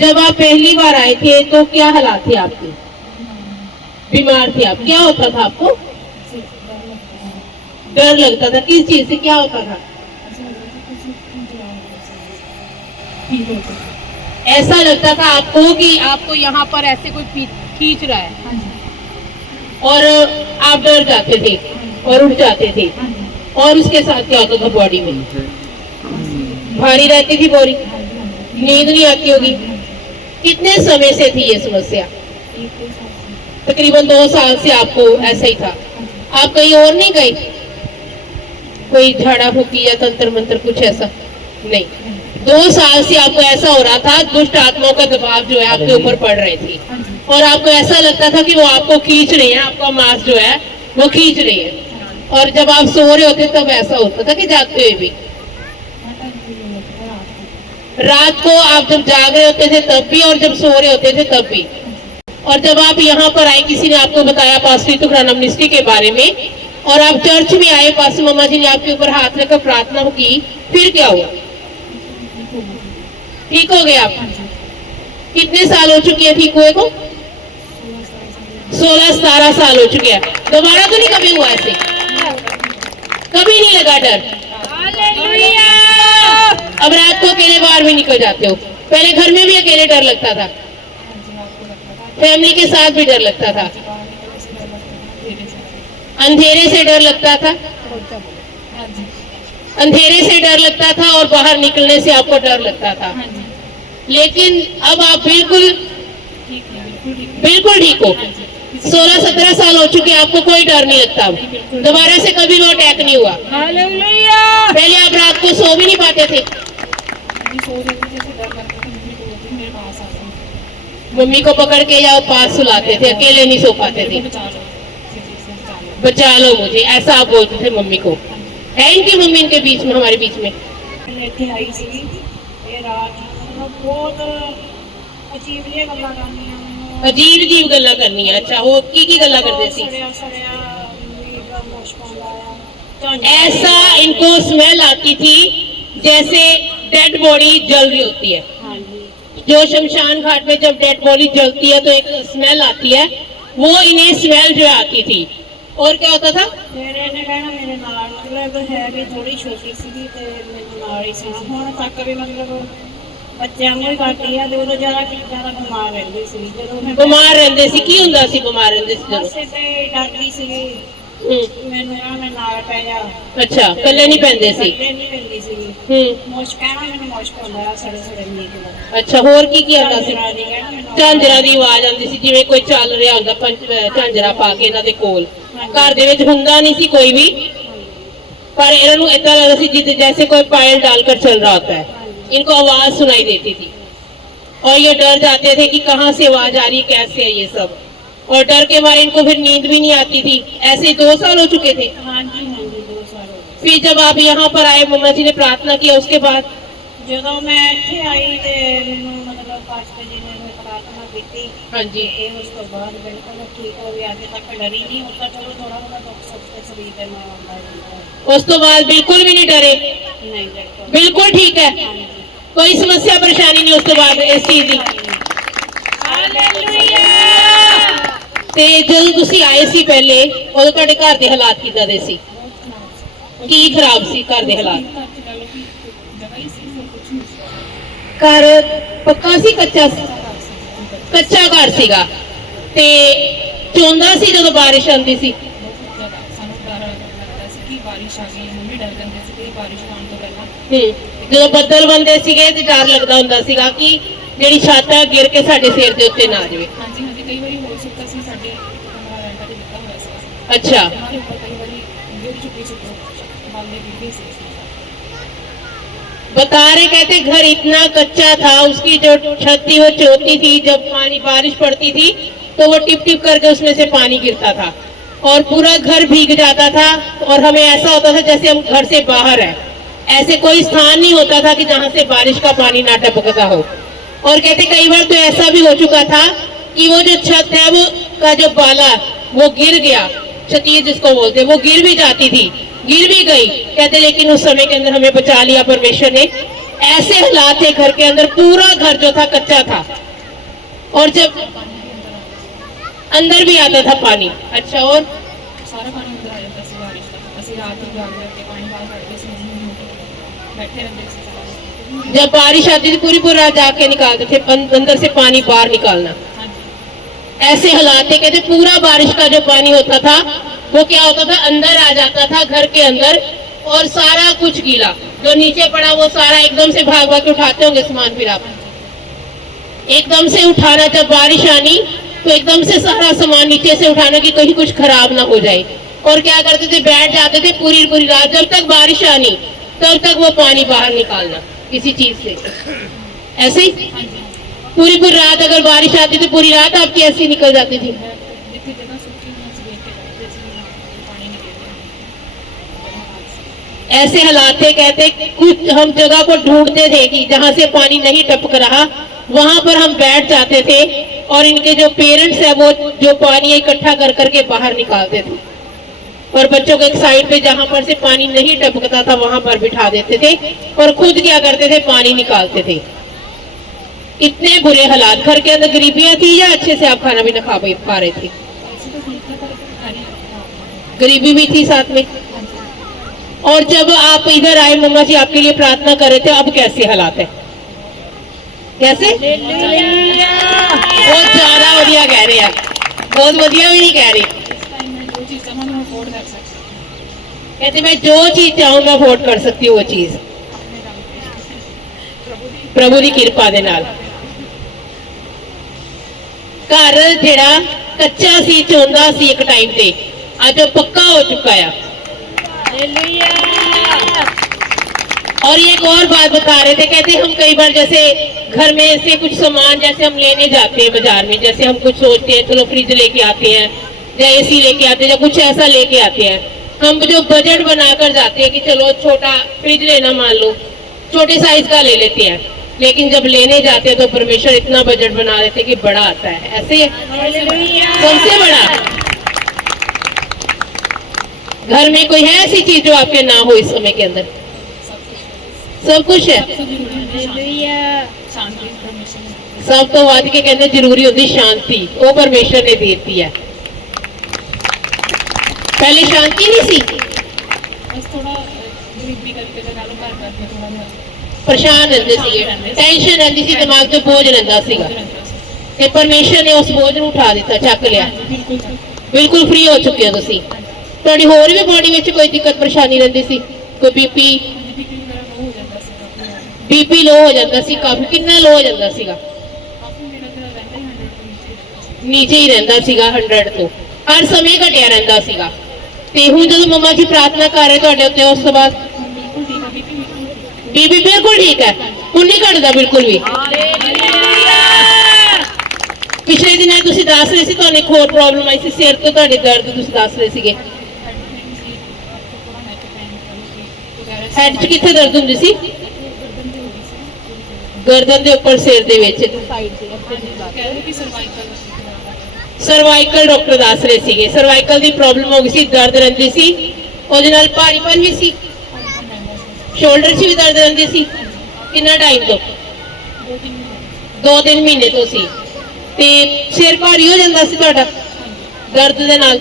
जब आप पहली बार आए थे तो क्या हालात थे आपके? बीमार थे आप? क्या होता था आपको? डर लगता था? किस चीज से? क्या होता था? ऐसा लगता था आपको कि आपको यहाँ पर ऐसे कोई खींच रहा है और आप डर जाते थे और उठ जाते थे, और उसके साथ क्या होता था? बॉडी में भारी रहती थी बॉडी, नींद नहीं आती होगी। कितने समय से थी ये समस्या? तकरीबन 2 साल से आपको ऐसा ही था। आप कहीं और नहीं गए? कोई झाड़ा फूकी या तंत्र मंत्र कुछ ऐसा? नहीं। 2 साल से आपको ऐसा हो रहा था, दुष्ट आत्माओं का दबाव जो है आपके ऊपर पड़ रहे थे, और आपको ऐसा लगता था कि वो आपको खींच रहे हैं, आपका मांस जो है वो खींच रहे हैं। और जब आप सो रहे होते तब ऐसा होता था कि जागते हुए भी? रात को आप जब जाग रहे होते थे तब भी, और जब सो रहे होते थे तब भी? और जब आप यहाँ पर आए, किसी ने आपको बताया पास्टर तुकाराम एमनेस्टी के बारे में, और आप चर्च में आए, पास्टर मम्मा जी ने आपके ऊपर हाथ रखकर प्रार्थना की, फिर क्या हुआ? ठीक हो गए आप? कितने साल हो चुके हैं ठीक हुए को? 16-17 साल हो चुके हैं। दोबारा तो नहीं कभी हुआ ऐसे? कभी नहीं लगा डर? अब रात को अकेले बाहर भी निकल जाते हो? पहले घर में भी अकेले डर लगता था? फैमिली के साथ भी डर लगता था? अंधेरे से डर लगता था? अंधेरे से डर लगता था और बाहर निकलने से आपको डर लगता था। लेकिन अब आप बिल्कुल ठीक हो। 16-17 साल हो चुके, आपको कोई डर नहीं लगता? दोबारा से कभी वो अटैक नहीं हुआ? पहले आप रात को सो भी नहीं पाते थे? मम्मी को पकड़ के या पास सुलाते थे, अकेले नहीं सो पाते थे? बचा लो मुझे, ऐसा आप बोलते थे मम्मी को? है इनकी मम्मी इनके बीच में, हमारे बीच में? अजीब गल्ला करनी है। अच्छा, वो की गल्ला करते सी? ऐसा इनको स्मेल आती थी जैसे डेड बॉडी जल रही होती है। जो शमशान घाट में जब डेड बॉडी जलती है तो एक स्मेल आती है, वो इन्हें स्मेल जो आती थी। और क्या होता था? मेरे ने कहना मेरे नाल मतलब है भी थोड़ी छोटी सी थी ते मेरे नाल ही सी। हुण तक भी मतलब बच्चों ਨੂੰ ਹੀ ਕਰਦੀ ਆ, ਤੇ ਉਦੋਂ ਜ਼ਿਆਦਾ ਬਿਮਾਰ ਰਹਿੰਦੀ ਸੀ। ਜਦੋਂ ਮੈਂ ਬਿਮਾਰ ਰਹਿੰਦੇ ਸੀ? ਕੀ ਹੁੰਦਾ ਸੀ ਬਿਮਾਰ ਰਹਿੰਦੇ ਸੀ ਜਦੋਂ? ਬਸ ਤੇ ਡਰਦੀ ਸੀ ਮੈਨੂੰ ਆ ਮੈਂ ਨਾਲ ਪੈ ਜਾ। ਅੱਛਾ, ਕੱਲੇ ਨਹੀਂ ਪੈਂਦੇ ਸੀ? ਕੱਲੇ ਨਹੀਂ ਪੈਂਦੀ ਸੀ। ਮੁਸ਼ਕ ਕਹਿਣਾ ਮੈਨੂੰ ਮੁਸ਼ਕ ਹੁੰਦਾ ਸੜੇ ਸੜੇ ਨੀਕ ਦਾ। ਅੱਛਾ, ਹੋਰ ਕੀ ਆਉਂਦਾ ਸੀ? ਝਾਂਜਰਾਂ ਦੀ ਆਵਾਜ਼ ਆਉਂਦੀ ਸੀ, ਜਿਵੇਂ ਕੋਈ ਚੱਲ ਰਿਹਾ ਹੁੰਦਾ ਝਾਂਜਰਾ ਪਾ ਕੇ ਇਹਨਾਂ ਦੇ ਕੋਲ। घर ਦੇ ਵਿੱਚ ਹੁੰਦਾ नहीं सी कोई भी, पर इन्हों ऐसा लगता सी जैसे कोई पायल डालकर चल रहा होता है। इनको आवाज सुनाई देती थी और ये डर जाते थे कि कहाँ से आवाज आ रही है, कैसे है ये सब, और डर के मारे इनको फिर नींद भी नहीं आती थी। ऐसे 2 साल हो चुके थे? हाँ जी, 2 साल। फिर जब आप यहाँ पर आए, मम्मा जी ने प्रार्थना किया, उसके बाद ਜਦੋਂ ਮੈਂ ਇੱਥੇ ਆਈ ਤੇ ਮੈਨੂੰ ਮਤਲਬ ਪਾਸਟਰ ਜੀ ਨੇ ਪ੍ਰਾਰਥਨਾ ਕੀਤੀ। ਹਾਂਜੀ। ਇਹ ਉਸ ਤੋਂ ਬਾਅਦ ਬਿਲਕੁਲ ਠੀਕ ਹੋ ਗਿਆ। ਅਜੇ ਤੱਕ ਡਰੀ ਨਹੀਂ, ਹੁਣ ਤਾਂ ਚਲੋ ਥੋੜਾ ਬਹੁਤਾ ਦੁੱਖ ਸੁੱਖ ਤੇ ਸਰੀਰ ਦੇ ਨਾਲ ਆਉਂਦਾ ਹੈ। ਉਸ ਤੋਂ ਬਾਅਦ ਬਿਲकुल भी नहीं डरे? नहीं, बिल्कुल ठीक है, कोई समस्या परेशानी नहीं उस तो बाद इस चीज की? हालेलुया। ਤੇ ਜਦੋਂ ਤੁਸੀਂ ਆਏ ਸੀ ਪਹਿਲੇ, ਉਦੋਂ ਤੁਹਾਡੇ ਘਰ ਦੇ ਹਾਲਾਤ ਕਿਦਾਂ ਦੇ ਸੀ? ਕੀ ਖਰਾਬ ਸੀ ਘਰ ਦੇ ਹਾਲਾਤ? ਘਰ ਪੱਕਾ ਸੀ ਕੱਚਾ ਸੀ? ਕੱਚਾ ਘਰ ਸੀਗਾ ਤੇ ਚੋਂਦਾ ਸੀ ਜਦੋਂ ਬਾਰਿਸ਼ ਆਉਂਦੀ ਸੀ? ਜਦੋਂ ਬੱਦਲ ਬੰਦੇ ਸੀਗੇ ਤੇ ਡਰ ਲੱਗਦਾ ਹੁੰਦਾ ਸੀਗਾ ਕਿ ਜਿਹੜੀ ਛੱਤ ਹੈ ਗਿਰ ਕੇ ਸਾਡੇ ਸਿਰ ਦੇ ਉੱਤੇ ਨਾ ਆ ਜਾਵੇ? ਹਾਂਜੀ, ਕਈ ਵਾਰੀ ਹੋ ਸਕਦਾ ਸੀ ਸਾਡੇ ਕਮਰਾ ਰੈਂਟ ਤੇ ਦਿੱਤਾ ਹੋਇਆ ਸੀ। ਅੱਛਾ। ਕਈ ਵਾਰੀ ਗਿਰ ਚੁੱਕੀ ਸੀ, ਬਾਲੇ ਗਿਰ ਗਏ ਸੀ। बता रहे, कहते घर इतना कच्चा था, उसकी जो छत थी वो चोती थी, जब पानी बारिश पड़ती थी तो वो टिप टिप करके उसमें से पानी गिरता था और पूरा घर भीग जाता था, और हमें ऐसा होता था जैसे हम घर से बाहर है। ऐसे कोई स्थान नहीं होता था कि जहाँ से बारिश का पानी ना टपकता हो। और कहते कई बार तो ऐसा भी हो चुका था कि वो जो छत है वो का जो बाला वो गिर गया, छतीय जिसको बोलते, वो गिर भी जाती थी, गिर भी गई। कहते लेकिन उस समय के अंदर हमें बचा लिया परमेश्वर ने। ऐसे हालात थे घर के अंदर, पूरा घर जो था कच्चा था, और जब अंदर भी आता था पानी। अच्छा, और ਸਾਰਾ ਪਾਣੀ ਅੰਦਰ ਆ ਜਾਂਦਾ ਸੀ ਬਾਰਿਸ਼ ਦਾ। ਅਸੀਂ ਰਾਤ ਨੂੰ ਜਾਗ ਜਾਗ ਕੇ ਪਾਣੀ ਬਾਹਰ ਕੱਢਦੇ ਸੀ, ਬੈਠੇ ਰਹਿੰਦੇ ਸੀ ਸਾਰਾ। जब बारिश आती थी पूरी पूरी रात जाके निकालते थे, अंदर से पानी बाहर निकालना। ਹਾਂਜੀ ऐसे हालात थे, कहते पूरा बारिश का जो पानी होता था वो क्या होता था, अंदर आ जाता था घर के अंदर, और सारा कुछ गीला जो नीचे पड़ा वो सारा एकदम से भाग भाग के उठाते होंगे सामान, फिर आप एकदम से उठाना, जब बारिश आनी तो एकदम से सारा सामान नीचे से उठाना कि कहीं कुछ खराब ना हो जाए। और क्या करते थे, बैठ जाते थे पूरी पूरी रात, जब तक बारिश आनी तब तक वो पानी बाहर निकालना किसी चीज से। ऐसे ही पूरी पूरी रात अगर बारिश आती तो पूरी रात आपकी ऐसी निकल जाती थी। ਜਿੱਥੇ ਜਗ੍ਹਾ ਸੁੱਕੀ ਹੋਈ ਸੀ ਦੇਖ ਕੇ ਬੈਠਦੇ ਸੀ, ਪਾਣੀ ਨਹੀਂ गिरता। ऐसे हालात थे, कहते कुछ हम जगह को ढूंढते थे कि जहां से पानी नहीं टपक रहा वहां पर हम बैठ जाते थे, और इनके जो पेरेंट्स है वो जो पानी इकट्ठा कर करके बाहर निकालते थे, और बच्चों को एक साइड पे जहां पर से पानी नहीं टपकता था वहां पर बिठा देते थे, और खुद क्या करते थे, पानी निकालते थे। इतने बुरे हालात, घर के अंदर गरीबियां थी या अच्छे से आप खाना भी ना खा पा रहे थे? ऐसे तो ठीक था, पर खाने गरीबी भी थी साथ में। और जब आप इधर आए, मम्मा जी आपके लिए प्रार्थना कर रहे थे, अब कैसे हालात है? कैसे? बहुत ज्यादा बढ़िया कह रहे हैं, बहुत बढ़िया भी नहीं कह रही। इस टाइम में जो चीज़ चाहूँ मैं अफोर्ड कर सकती हूँ कहते मैं जो चीज चाहूं मैं अफोर्ड कर सकती हूँ वो चीज अपने काम पे। प्रभु ਦੀ ਕਿਰਪਾ ਦੇ ਨਾਲ। ਘਰ ਜਿਹੜਾ ਕੱਚਾ ਸੀ, ਚੋਂਦਾ ਸੀ ਇੱਕ ਟਾਈਮ ਤੇ, ਅੱਜ ਉਹ ਪੱਕਾ हो चुका है। और ये एक और बात बता रहे थे, कहते हम कई बार जैसे घर में से कुछ सामान जैसे हम लेने जाते हैं बाजार में, जैसे हम कुछ सोचते हैं चलो फ्रिज लेके आते हैं या एसी लेके आते हैं या कुछ ऐसा लेके आते हैं, हम जो बजट बनाकर जाते हैं कि चलो छोटा फ्रिज लेना, मान लो छोटे साइज का ले लेते हैं, लेकिन जब लेने जाते हैं तो परमेश्वर इतना बजट बना देते हैं कि बड़ा आता है। ऐसे सबसे बड़ा घर में कोई है ऐसी चीज जो आपके ना हो इस समय के अंदर? सब कुछ है। शांति परमेश्वर सब तो वध के कहते जरूरी होती शांति, वो परमेश्वर ने देती है। पहले शांति नहीं सी, बस थोड़ा गरीबी करके जगह लो घर करके थोड़ा बहुत परेशान रहते सी, टेंशन रहती सी, दिमाग ते बोझ रहता सीगा, ते परमेश्वर ने उस बोझ ਨੂੰ उठा दिता, ਚੱਕ ਲਿਆ। बिल्कुल बिल्कुल फ्री हो चुके हो ਤੁਸੀਂ। ਤੁਹਾਡੀ ਹੋਰ ਵੀ ਬੋਡੀ ਵਿੱਚ ਕੋਈ ਦਿੱਕਤ ਪਰੇਸ਼ਾਨੀ ਰਹਿੰਦੀ ਸੀ? ਕੋਈ ਬੀਪੀ बीपी लो वगैरह लो हो जाता है हो जाता सी, काफी कितना लो हो जाता सीगा? काफी मेरा तो रहता ही 100 नीचे ही रहता सीगा 100 ਤੋਂ, हर समय घटिया रहता सीगा। ਤੇ ਹੁਣ ਜਦੋਂ ਮਮਾ ਜੀ ਪ੍ਰਾਰਥਨਾ ਕਰ ਰਹੇ ਤੁਹਾਡੇ ਉੱਤੇ, ਉਸ ਤੋਂ ਬਾਅਦ बिल्कुल ठीक है, ਬੀਬੀ ਬਿਲਕੁਲ ਠੀਕ ਹੈ, ਹੁਣ ਨਹੀਂ ਘਟਦਾ ਬਿਲकुल ਵੀ। ਪਿਛਲੇ ਦਿਨਾਂ ਤੁਸੀਂ ਦੱਸ ਰਹੇ ਸੀ ਤੁਹਾਨੂੰ ਇੱਕ ਹੋਰ ਪ੍ਰੋਬਲਮ ਆਈ ਸੀ, ਸਿਰ ਤੋਂ ਤੁਹਾਡੇ ਦਰਦ ਤੁਸੀਂ ਦੱਸ ਰਹੇ ਸੀਗੇ। ਹੈਡ 'ਚ ਕਿੱਥੇ ਦਰਦ ਹੁੰਦੀ ਸੀ? गर्दन ਦੇ ਉੱਪਰ, ਸਿਰ ਦੇ ਵਿੱਚ, ਸਰਵਾਈਕਲ ਡਾਕਟਰ ਦੱਸ ਰਹੇ ਸੀਗੇ। ਸਰਵਾਈਕਲ ਦੀ ਪ੍ਰੋਬਲਮ ਹੋ ਗਈ ਸੀ, ਦਰਦ ਰਹਿੰਦੀ ਸੀ, ਉਹਦੇ ਨਾਲ ਭਾਰੀਪਨ ਵੀ ਸੀ, ਸ਼ੋਲਡਰ 'ਚ ਵੀ ਦਰਦ ਰਹਿੰਦੀ ਸੀ। ਕਿੰਨਾ ਟਾਈਮ ਤੋਂ? 2-3 ਮਹੀਨੇ ਤੋਂ ਸੀ। ਤੇ ਸਿਰ ਭਾਰੀ ਹੋ ਜਾਂਦਾ ਸੀ ਤੁਹਾਡਾ ਦਰਦ ਦੇ ਨਾਲ?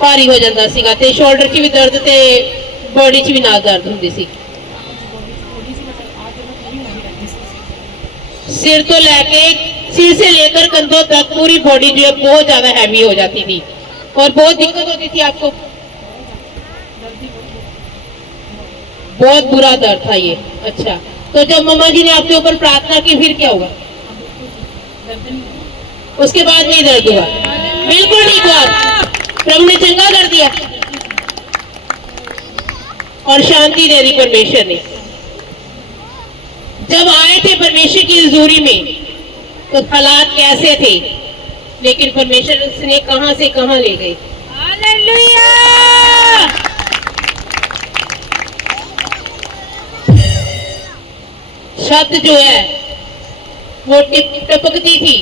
ਭਾਰੀ ਹੋ ਜਾਂਦਾ ਸੀਗਾ, ਤੇ ਸ਼ੋਲਡਰ 'ਚ ਵੀ ਦਰਦ ਤੇ ਬੋਡੀ 'ਚ ਵੀ ਨਾਲ ਦਰਦ ਹੁੰਦੀ ਸੀ। सिर तो लेके, सिर से लेकर कंधों तक पूरी बॉडी जो है बहुत ज्यादा हैवी हो जाती थी, और बहुत दिक्कत होती थी आपको, बहुत बुरा दर्द था ये। अच्छा, तो जब मम्मा जी ने आपके ऊपर प्रार्थना की फिर क्या हुआ? उसके बाद नहीं दर्द हुआ? बिल्कुल ठीक हुआ, प्रभु ने चंगा कर दिया और शांति दे दी परमेश्वर ने। जब आए थे परमेश्वर की हजूरी में तो हालात कैसे थे, लेकिन परमेश्वर उसने कहां से कहां ले गए। हालेलुया! छत जो है वो टपकती थी,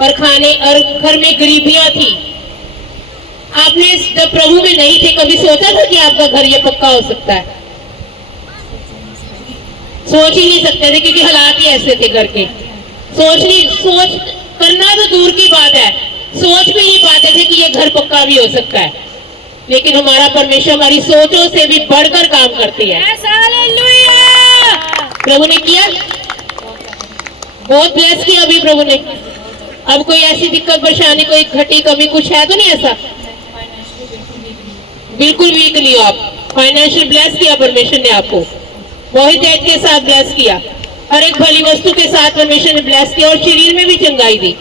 और खाने और घर में गरीबियां थी। आपने जब प्रभु में नहीं थे कभी सोचा था कि आपका घर ये पक्का हो सकता है? सोच ही नहीं सकते थे क्योंकि हालात ही ऐसे थे घर के। सोच करना तो दूर की बात है, सोच भी नहीं पाते थे कि ये घर पक्का भी हो सकता है। लेकिन हमारा परमेश्वर हमारी सोचों से भी बढ़कर काम करती है। प्रभु ने किया, बहुत ब्लेस किया अभी प्रभु ने। अब कोई ऐसी दिक्कत परेशानी, कोई घटी कमी कुछ है तो नहीं ऐसा? बिल्कुल वीक नहीं हो आप। फाइनेंशियल ब्लेस किया परमेश्वर ने आपको, मोहित एज के साथ ब्लेस किया, हर एक भली वस्तु के साथ परमेश्वर ने ब्लेस किया और शरीर में भी चंगाई दी,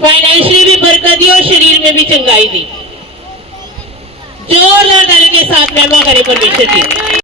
फाइनेंशियली भी बरकत दी और शरीर में भी चंगाई दी। जोरदार ताली के साथ महिमा करें परमेश्वर की।